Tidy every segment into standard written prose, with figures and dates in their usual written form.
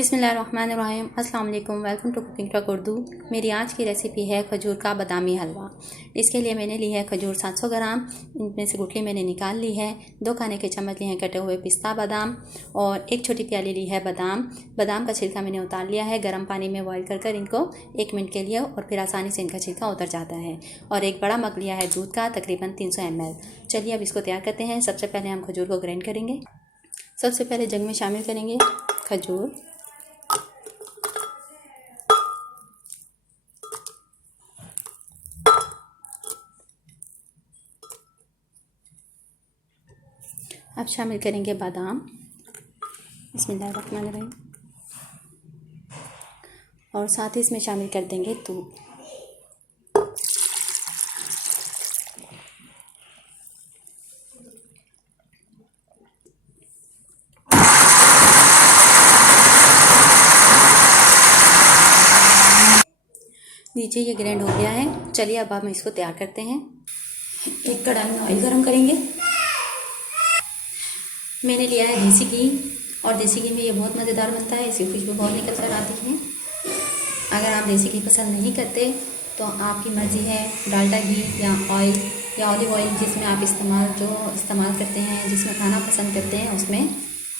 बिस्मिल्लाहिर्रहमानिर्रहीम। अस्सलाम वालेकुम। Welcome to cooking truck Urdu. मेरी आज की रेसिपी है खजूर का बादामी हलवा। इसके लिए मैंने ली है खजूर 700 ग्राम। इनमें से गुठली मैंने निकाल ली है। 2 खाने के चम्मच लिए हैं कटे हुए पिस्ता बादाम और 1 छोटी प्याली ली है बादाम। बादाम का छिलका मैंने उतार लिया है। गर्म पानी में बॉयल कर इनको 1 मिनट के लिए और फिर आसानी से इनका छिलका उतर जाता है। और एक बड़ा मग लिया है दूध का, तकरीबन 300 ml। चलिए अब इसको तैयार करते हैं। सबसे पहले हम खजूर को ग्राइंड करेंगे। सबसे पहले जग में शामिल करेंगे खजूर, अब शामिल करेंगे बादाम। बिस्मिल्लाहिर्रहमानिर्रहीम। और साथ ही इसमें शामिल कर देंगे दूध। नीचे ये ग्राइंड हो गया है। चलिए अब हम इसको तैयार करते हैं। एक कढ़ाई में ऑयल गरम करेंगे। मैंने लिया है देसी घी और देसी घी में ये बहुत मज़ेदार बनता है। इसकी खुशबू बहुत निकल कर आती है। अगर आप देसी घी पसंद नहीं करते तो आपकी मर्ज़ी है, डालडा घी या ऑयल या ऑलिव ऑयल जिसमें आप इस्तेमाल करते हैं, जिसमें खाना पसंद करते हैं उसमें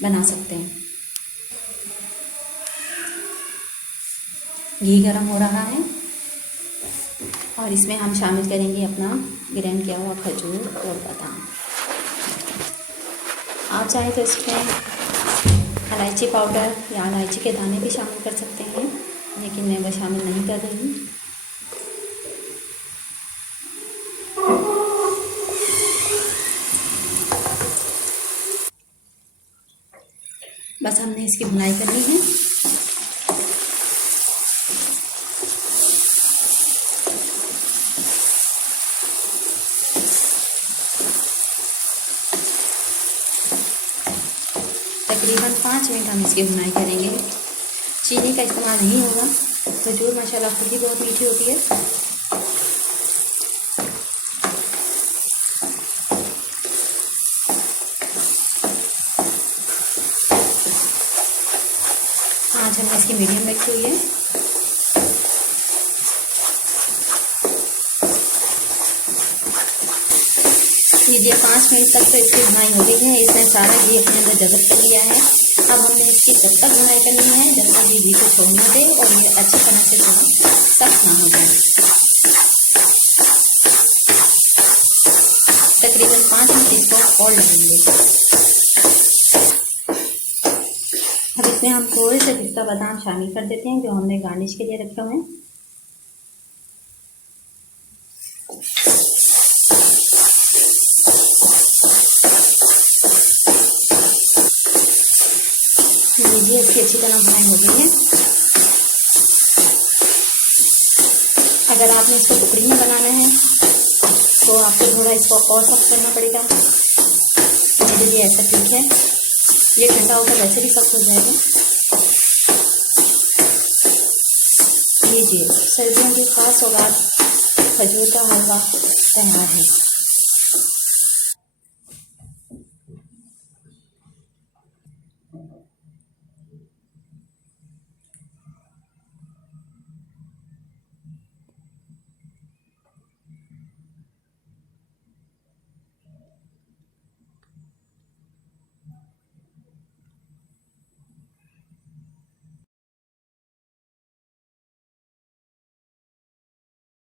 बना सकते हैं। घी गरम हो रहा है और इसमें हम शामिल करेंगे अपना ग्राइंड किया हुआ खजूर और बादाम। आप चाहें तो इसमें इलायची पाउडर या इलायची के दाने भी शामिल कर सकते हैं, लेकिन मैं वो शामिल नहीं कर रही हूँ। बस हमने इसकी भुनाई करनी है। तकरीबन 5 मिनट हम इसकी भुनाई करेंगे। चीनी का इस्तेमाल नहीं होगा। खजूर माशाल्लाह खुद ही बहुत मीठी होती है। आज हमने इसकी मीडियम रखी हुई है। लीजिए 5 मिनट तक तो इसकी भुनाई हो गई है। इसने सारा घी अपने अंदर जज़ब कर लिया है। अब हमने इसकी तब तक भुनाई करनी है जब तक ये घी को छोड़ना दे और ये अच्छी तरह से थोड़ा सख्त ना हो जाए। तकरीबन 5 मिनट इसको और लगेंगे। अब इसमें हम थोड़े से पिस्ता बादाम शामिल कर देते हैं जो हमने गार्निश के लिए रखे हुए हैं। लीजिए इसकी अच्छी तरह भुनाई हो गई है। अगर आपने इसको टुकड़ी में बनाना है तो आपको थोड़ा इसको और सख्त करना पड़ेगा। मेरे लिए ऐसा ठीक है। ये ठंडा होकर वैसे भी सख्त हो जाएगा। लीजिए सर्दियों की खास सौगात खजूर का हलवा तैयार है।